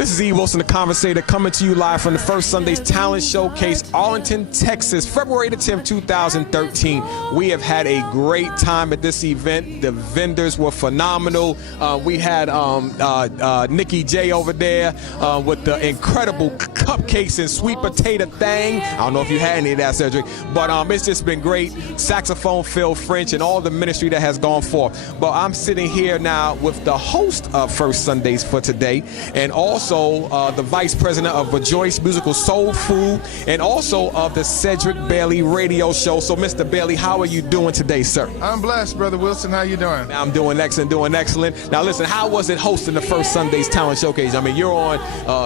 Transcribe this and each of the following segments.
This is E.Wilson, the Conversator, coming to you live from the First Sunday's Talent Showcase, Arlington, Texas, February the 10th, 2013. We have had a great time at this event. The vendors were phenomenal. We had Nikki J over there with the incredible cupcakes and sweet potato thing. I don't know if you had any of that, Cedric, but it's just been great. Saxophone, Phil French, and all the ministry that has gone forth. But I'm sitting here now with the host of First Sundays for today, and also the Vice President of Rejoice Musical Soul Food, and also of the Cedric Bailey radio show. So, Mr. Bailey, how are you doing today, sir? I'm blessed, Brother Wilson. How you doing? I'm doing excellent, Now, listen, how was it hosting the First Sunday's Talent Showcase? I mean, you're on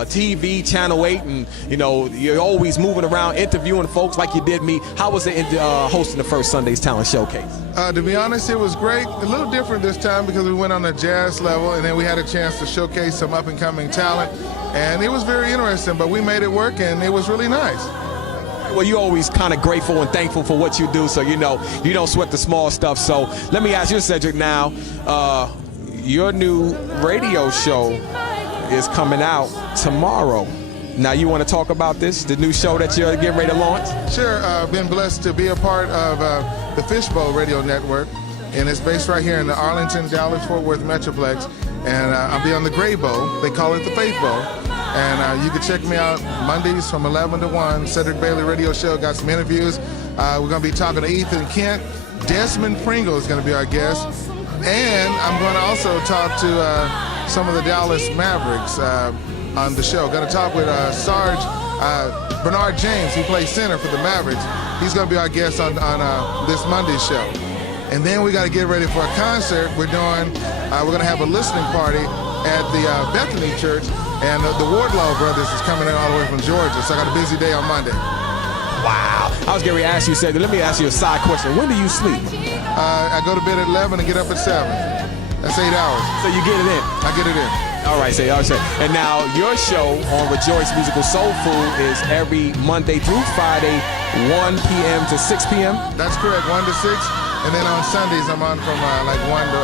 TV, Channel 8, and, you know, you're always moving around interviewing folks like you did me. How was it hosting the First Sunday's Talent Showcase? To be honest, it was great. A little different this time because we went on a jazz level, and then we had a chance to showcase some up-and-coming talent, and it was very interesting, but we made it work, and it was really nice. Well, you're always kind of grateful and thankful for what you do, so you know you don't sweat the small stuff. So let me ask you, Cedric, now, your new radio show is coming out tomorrow. Now, you want to talk about this, the new show that you're getting ready to launch? Sure. I've been blessed to be a part of the Fishbowl Radio Network, and it's based right here in the Arlington, Dallas, Fort Worth Metroplex, and I'll be on the Gray Bowl. They call it the Faith Bowl, and you can check me out Mondays from 11 to 1, Cedric Bailey Radio Show. Got some interviews. We're going to be talking to Ethan Kent. Desmond Pringle is going to be our guest, and I'm going to also talk to some of the Dallas Mavericks on the show. Going to talk with Sarge Bernard James, who plays center for the Mavericks. He's going to be our guest on this Monday's show. And then we got to get ready for a concert. We're going to have a listening party at the Bethany Church, and the Wardlaw brothers is coming in all the way from Georgia. So I got a busy day on Monday. Wow. I was going to ask you, Cedric, let me ask you a side question. When do you sleep? I go to bed at 11 and get up at 7. That's 8 hours. So you get it in? I get it in. All right, say. And now your show on Rejoice Musical Soul Food is every Monday through Friday, 1 p.m. to 6 p.m.? That's correct, 1 to 6. And then on Sundays, I'm on from like 1 to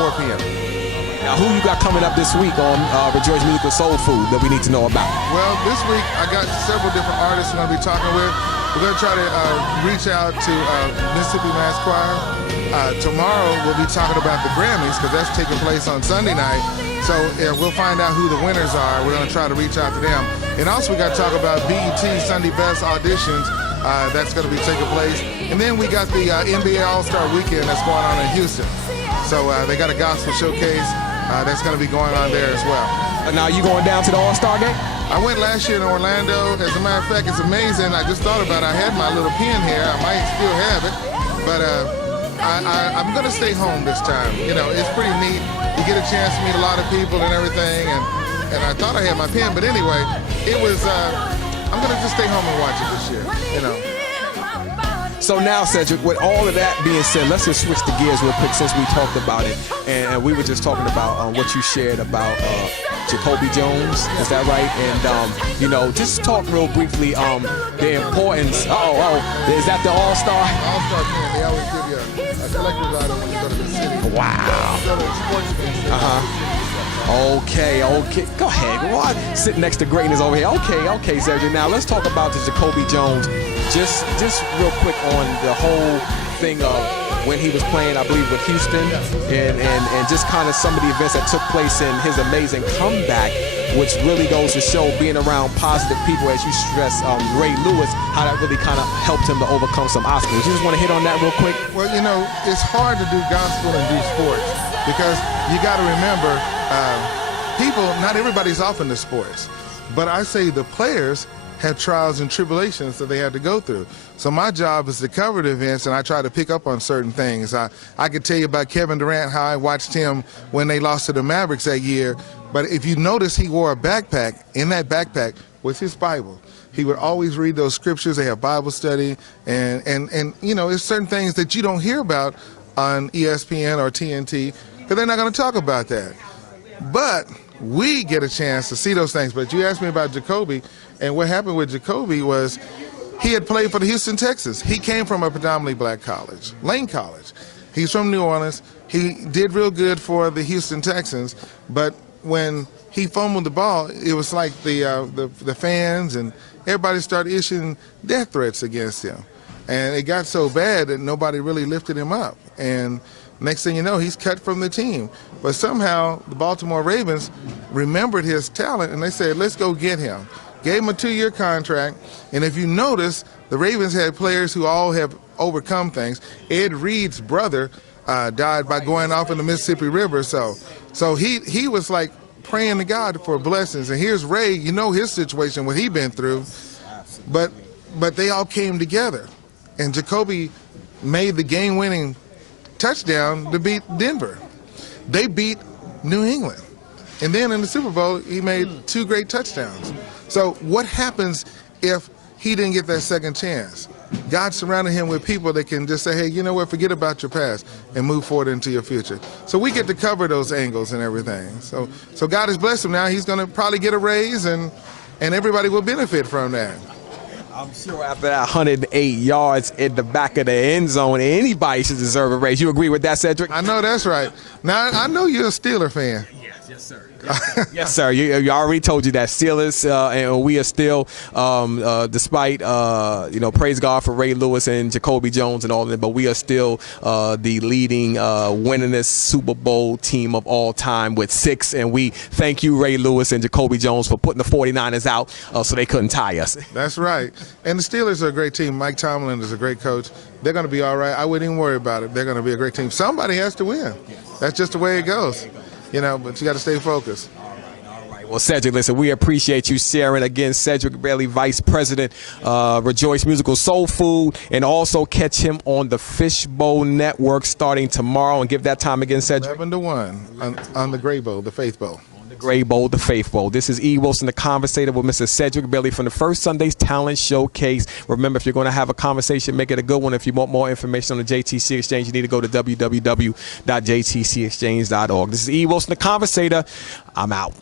4 p.m. Now, who you got coming up this week on Rejoice Musical Soul Food that we need to know about? Well, this week I got several different artists I'm going to be talking with. We're going to try to reach out to Mississippi Mass Choir. Tomorrow we'll be talking about the Grammys because that's taking place on Sunday night. So we'll find out who the winners are. We're going to try to reach out to them. And also we got to talk about BET Sunday Best auditions. That's going to be taking place. And then we got the NBA All-Star Weekend that's going on in Houston. So they got a gospel showcase that's going to be going on there as well. And now you going down to the All-Star game? I went last year in Orlando. As a matter of fact, it's amazing. I just thought about it. I had my little pin here. I might still have it. But I'm going to stay home this time. You know, it's pretty neat. You get a chance to meet a lot of people and everything. And I thought I had my pin. But anyway, it was... I'm going to just stay home and watch it this year, you know. So now, Cedric, with all of that being said, let's just switch the gears real quick since we talked about it. And we were just talking about what you shared about Jacoby Jones. Is that right? And, you know, just talk real briefly the importance. Is that the All-Star? All-Star team, they always give you a collector's item when you go to the city. Wow. You go to the sports events. Okay. Go ahead. Well, I sit next to greatness over here. Okay, Cedric. Now let's talk about the Jacoby Jones. Just real quick on the whole thing of when he was playing, I believe, with Houston, and just kind of some of the events that took place in his amazing comeback, which really goes to show being around positive people, as you stress, Ray Lewis, how that really kind of helped him to overcome some obstacles. You just want to hit on that real quick? Well, you know, it's hard to do gospel and do sports because you got to remember, not everybody's off into sports, but I say the players have trials and tribulations that they had to go through. So my job is to cover the events, and I try to pick up on certain things. I could tell you about Kevin Durant, how I watched him when they lost to the Mavericks that year, but if you notice, he wore a backpack. In that backpack was his Bible. He would always read those scriptures. They have Bible study, and you know, there's certain things that you don't hear about on ESPN or TNT because they're not going to talk about that. But we get a chance to see those things. But you asked me about Jacoby, and what happened with Jacoby was he had played for the Houston Texans. He came from a predominantly black college, Lane College. He's from New Orleans. He did real good for the Houston Texans, but when he fumbled the ball, it was like the fans and everybody started issuing death threats against him. And it got so bad that nobody really lifted him up. And next thing you know, he's cut from the team. But somehow the Baltimore Ravens remembered his talent, and they said, let's go get him. Gave him a 2-year contract. And if you notice, the Ravens had players who all have overcome things. Ed Reed's brother died by going off in the Mississippi River. So he was like praying to God for blessings. And here's Ray, you know his situation, what he'd been through. But they all came together. And Jacoby made the game-winning touchdown to beat Denver. They beat New England. And then in the Super Bowl, he made 2 great touchdowns. So what happens if he didn't get that second chance? God surrounded him with people that can just say, hey, you know what, forget about your past and move forward into your future. So we get to cover those angles and everything. So God has blessed him now. He's going to probably get a raise, and everybody will benefit from that. I'm sure after that 108 yards in the back of the end zone, anybody should deserve a raise. You agree with that, Cedric? I know that's right. Now, I know you're a Steeler fan. Yes, sir. Yes, sir. You already told you that Steelers, and we are still, despite praise God for Ray Lewis and Jacoby Jones and all of them, but we are still the leading winningest Super Bowl team of all time with 6. And we thank you, Ray Lewis and Jacoby Jones, for putting the 49ers out so they couldn't tie us. That's right. And the Steelers are a great team. Mike Tomlin is a great coach. They're going to be all right. I wouldn't even worry about it. They're going to be a great team. Somebody has to win. That's just the way it goes. But you got to stay focused. All right. Well, Cedric, listen, we appreciate you sharing. Again, Cedric Bailey, Vice President, Rejoice Musical Soul Food, and also catch him on the Fishbowl Network starting tomorrow. And give that time again, Cedric. 11 to 1 on the Gray Bowl, the Faith Bowl. Gray Bowl, the Faith Bowl. This is E.Wilson, the Conversator, with Mr. Cedric Bailey from the First Sunday's Talent Showcase. Remember, if you're going to have a conversation, make it a good one. If you want more information on the JTC Exchange, you need to go to www.jtcexchange.org. This is E.Wilson, the Conversator. I'm out.